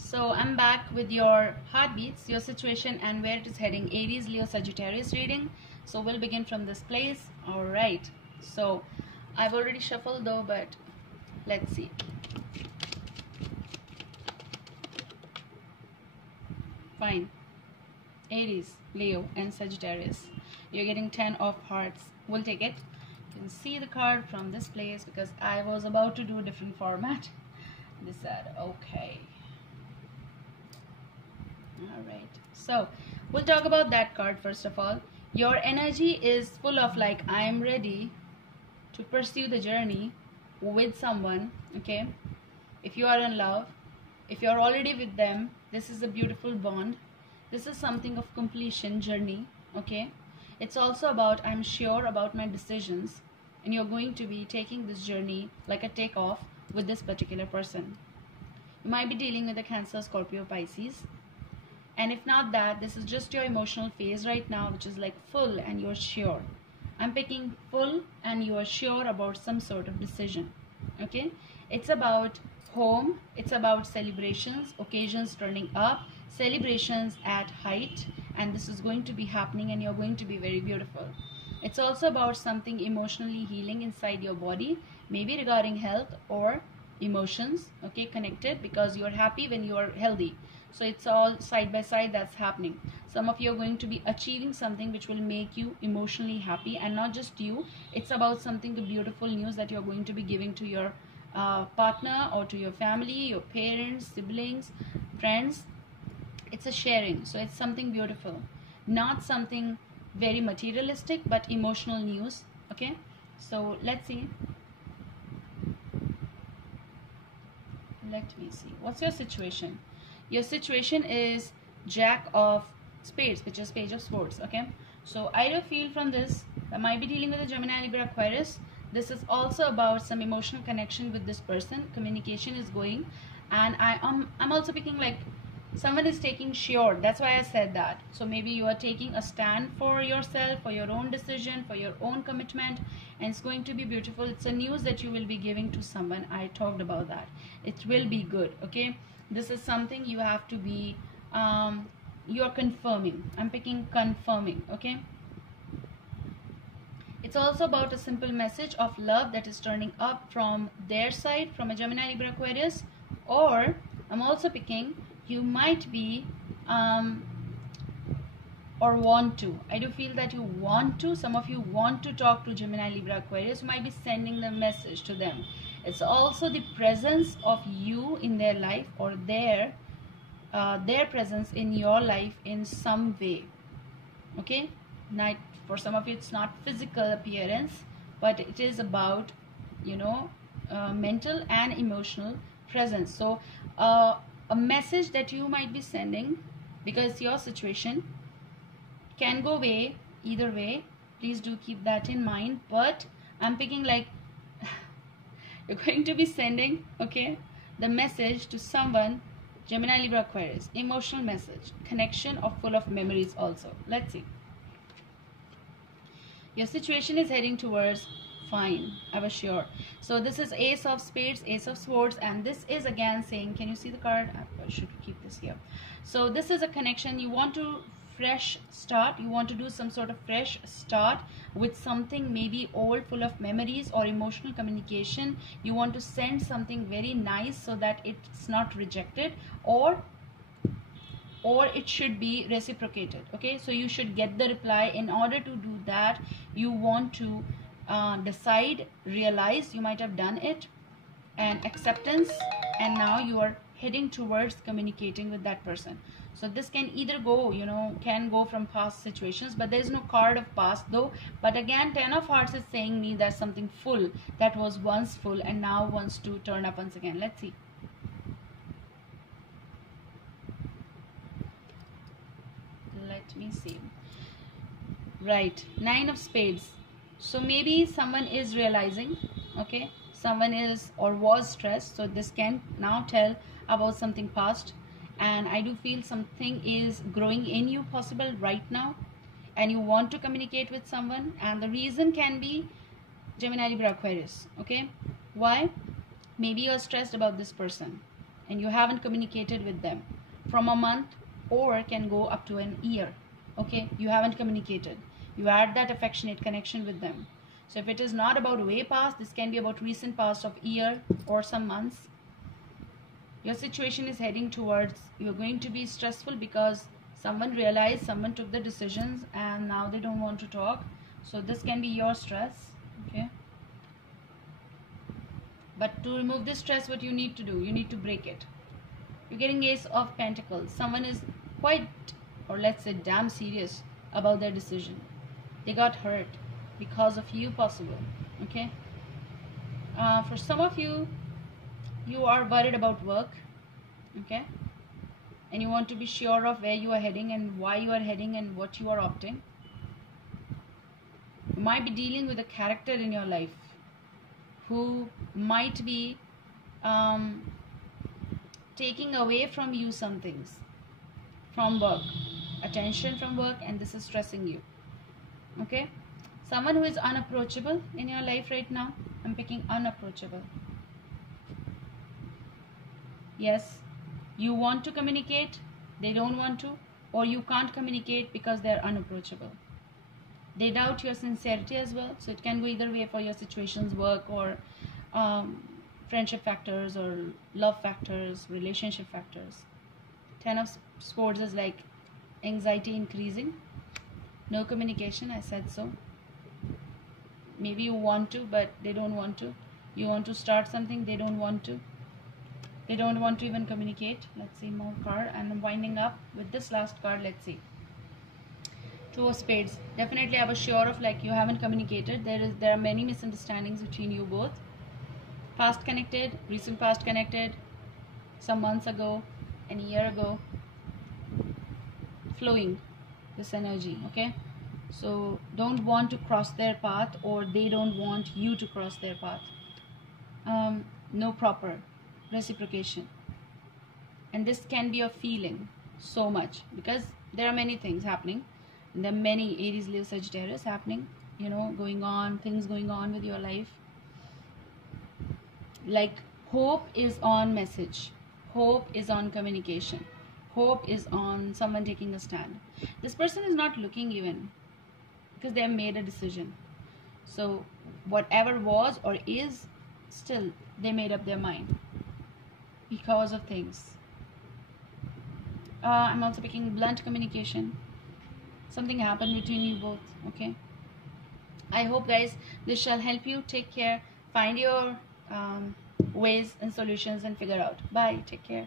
So I'm back with your heartbeats, your situation, and where it is heading. Aries, Leo, Sagittarius reading. So we'll begin from this place. All right. So I've already shuffled though, but let's see. Fine. Aries, Leo, and Sagittarius. You're getting 10 of hearts. We'll take it. You can see the card from this place because I was about to do a different format. They said, okay. Alright, so we'll talk about that card first of all. Your energy is full of like, I'm ready to pursue the journey with someone, okay? If you are in love, if you're already with them, this is a beautiful bond. This is something of completion journey, okay? It's also about, I'm sure about my decisions, and you're going to be taking this journey like a takeoff with this particular person. You might be dealing with a Cancer, Scorpio, Pisces. And if not that, this is just your emotional phase right now, which is like full and you're sure. I'm picking full and you are sure about some sort of decision. Okay? It's about home. It's about celebrations, occasions turning up, celebrations at height. And this is going to be happening and you're going to be very beautiful. It's also about something emotionally healing inside your body, maybe regarding health or emotions, okay, connected, because you're happy when you're healthy. So it's all side by side that's happening. Some of you are going to be achieving something which will make you emotionally happy, and not just you. It's about something, the beautiful news that you're going to be giving to your partner or to your family, your parents, siblings, friends. It's a sharing. So it's something beautiful, not something very materialistic, but emotional news. Okay, so let's see. Let me see. What's your situation? Your situation is Jack of Spades, which is Page of Swords. Okay, so I do feel from this I might be dealing with a Gemini, Libra, Aquarius. This is also about some emotional connection with this person. Communication is going, and I'm also picking like someone is taking sure. That's why I said that. So maybe you are taking a stand for yourself, for your own decision, for your own commitment, and it's going to be beautiful. It's a news that you will be giving to someone. I talked about that. It will be good. Okay, this is something you have to be you're confirming. I'm picking confirming. Okay, it's also about a simple message of love that is turning up from their side, from a Gemini, Libra, Aquarius. Or I'm also picking you might be or want to. I do feel that you want to. Some of you want to talk to Gemini, Libra, Aquarius. You might be sending the message to them. It's also the presence of you in their life, or their presence in your life in some way. Okay, not for some of you it's not physical appearance, but it is about, you know, mental and emotional presence. So a message that you might be sending, because your situation can go way either way. Please do keep that in mind. But I'm picking like you're going to be sending, okay, the message to someone, Gemini, Libra, Aquarius. Emotional message, connection of full of memories also. Let's see. Your situation is heading towards fine, I was sure. So this is Ace of Spades, Ace of Swords, and this is again saying, can you see the card? I should keep this here. So this is a connection. You want to fresh start. You want to do some sort of fresh start with something maybe old, full of memories or emotional communication. You want to send something very nice so that it's not rejected, or it should be reciprocated. Okay, so you should get the reply. In order to do that, you want to decide, realize you might have done it, and acceptance, and now you are heading towards communicating with that person. So this can either go, you know, can go from past situations, but there is no card of past though. But again, 10 of Hearts is saying me that something full that was once full and now wants to turn up once again. Let's see. Let me see. Right, 9 of Spades. So maybe someone is realizing, okay, someone is or was stressed. So this can now tell about something past, and I do feel something is growing in you possible right now, and you want to communicate with someone, and the reason can be Gemini, Libra, Aquarius. Okay, why? Maybe you're stressed about this person, and you haven't communicated with them from a month or can go up to an year. Okay, you haven't communicated, you had that affectionate connection with them. So if it is not about way past, this can be about recent past of year or some months. Your situation is heading towards, you're going to be stressful because someone realized, someone took the decisions and now they don't want to talk. So this can be your stress. Okay, but to remove this stress, what you need to do, you need to break it. You're getting Ace of Pentacles. Someone is quite, or let's say damn serious about their decision. They got hurt because of you, possible. Okay, for some of you, you are worried about work. Okay, and you want to be sure of where you are heading and why you are heading and what you are opting. You might be dealing with a character in your life who might be taking away from you some things from work, attention from work, and this is stressing you. Okay, someone who is unapproachable in your life right now. I'm picking unapproachable. Yes, you want to communicate, they don't want to, or you can't communicate because they're unapproachable. They doubt your sincerity as well, so it can go either way for your situations, work or friendship factors or love factors, relationship factors. 10 of Swords is like anxiety increasing, no communication, I said so. Maybe you want to, but they don't want to. You want to start something, they don't want to. They don't want to even communicate. Let's see more card, and I'm winding up with this last card. Let's see. Two of Spades. Definitely I was sure of, like, you haven't communicated. There are many misunderstandings between you both. Past connected, recent past connected, some months ago, and a year ago. Flowing this energy, okay? So don't want to cross their path, or they don't want you to cross their path. No proper reciprocation, and this can be a feeling so much because there are many things happening, and there are many Aries, Leo, Sagittarius happening, you know, going on, things going on with your life. Like, hope is on message, hope is on communication, hope is on someone taking a stand. This person is not looking even because they have made a decision. So whatever was or is, still they made up their mind because of things. I'm also picking blunt communication. Something happened between you both. Okay, I hope, guys, this shall help you. Take care, find your ways and solutions and figure out. Bye, take care.